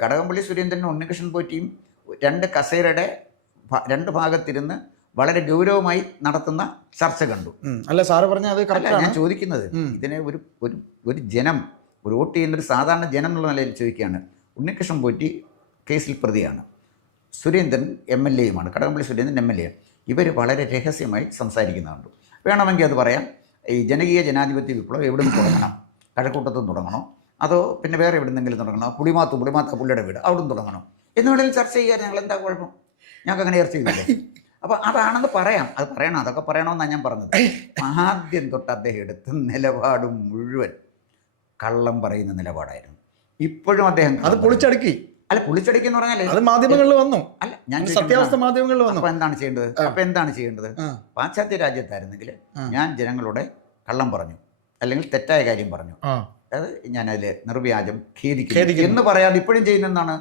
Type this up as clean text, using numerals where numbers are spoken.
കടകംപള്ളി സുരേന്ദ്രനും ഉണ്ണികൃഷ്ണൻ പോറ്റിയും രണ്ട് കസേരയുടെ രണ്ട് ഭാഗത്തിരുന്ന് വളരെ ഗൗരവമായി നടത്തുന്ന ചർച്ച കണ്ടു. അല്ല സാറ് പറഞ്ഞ അത് അല്ല ഞാൻ ചോദിക്കുന്നത്, ഇതിനെ ഒരു ജനം, ഒരു വോട്ട് ചെയ്യുന്ന ഒരു സാധാരണ ജനം എന്നുള്ള നിലയിൽ ചോദിക്കുകയാണ്. ഉണ്ണികൃഷ്ണൻ പോറ്റി കേസിൽ പ്രതിയാണ്, സുരേന്ദ്രൻ MLA യുമാണ്, കടകംപള്ളി സുരേന്ദ്രൻ MLA. ഇവർ വളരെ രഹസ്യമായി സംസാരിക്കുന്നുണ്ട്. വേണമെങ്കിൽ അത് പറയാം, ഈ ജനകീയ ജനാധിപത്യ വിപ്ലവം എവിടെ നിന്ന് തുടങ്ങണം, കഴക്കൂട്ടത്തും തുടങ്ങണോ അതോ പിന്നെ വേറെ എവിടെ നിന്നെങ്കിലും തുടങ്ങണോ, പുളിമാത്ത പുള്ളിയുടെ വീട് അവിടെ നിന്ന് തുടങ്ങണോ എന്ന് വേണമെങ്കിൽ ചർച്ച ചെയ്യാൻ ഞങ്ങൾ എന്താ കുഴപ്പം? ഞങ്ങൾക്ക് അങ്ങനെ ചർച്ച ചെയ്തില്ലേ? അപ്പോൾ അതാണെന്ന് പറയാം, അത് പറയണം, അതൊക്കെ പറയണമെന്നാണ് ഞാൻ പറഞ്ഞത്. ആദ്യം തൊട്ട് അദ്ദേഹം എടുത്ത നിലപാടും മുഴുവൻ കള്ളം പറയുന്ന നിലപാടായിരുന്നു. ഇപ്പോഴും അദ്ദേഹം അത് പൊളിച്ചടുക്കി. അല്ല, പൊളിച്ചടിക്കെന്ന് പറഞ്ഞാൽ അത് മാധ്യമങ്ങളിൽ വന്നു. അല്ല, ഞാൻ സത്യാവസ്ഥ മാധ്യമങ്ങളിൽ വന്നു. അപ്പോൾ എന്താണ് ചെയ്യേണ്ടത്? പാശ്ചാത്യ രാജ്യത്തായിരുന്നെങ്കിൽ ഞാൻ ജനങ്ങളോട് കള്ളം പറഞ്ഞു അല്ലെങ്കിൽ തെറ്റായ കാര്യം പറഞ്ഞു, അതായത് ഞാനതിൽ നിർവ്യാജം ഖേദിക്കുന്നു എന്ന് പറയാതെ ഇപ്പോഴും ചെയ്യുന്നതാണ്